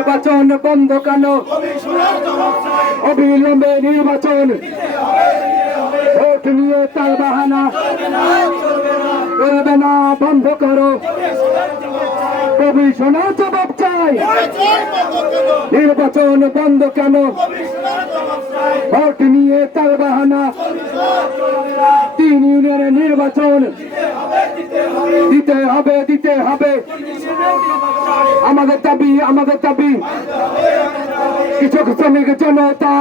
নির্বাচন বন্ধ কেন? অবিলম্বে নির্বাচন। ভোট নিয়ে তাল বাহানা। করবে না, বন্ধ করো। কমিশনার জবাব চাই। নির্বাচন বন্ধ কেন? ভোট নিয়ে তাল বাহানা। তিন ইউনিয়নের নির্বাচন। দিতে হবে দিতে হবে। আমাদের দাবি আমাদের দাবি। কৃষক শ্রমিক জনতা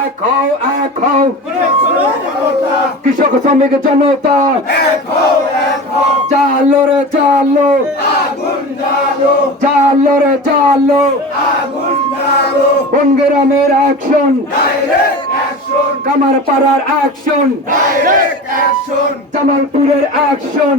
এক হও এক হও। কৃষক শ্রমিক জনতা চালো রে চালো চালো রে চালো কোন গ্রামের অ্যাকশন কামার পাড়ার অ্যাকশন জামালপুরের অ্যাকশন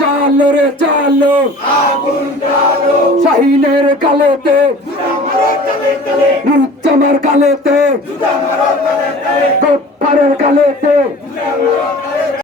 চালো রে চালো। শাহিনের কালেতে রুচমার কালেতে গোপারের কালেতে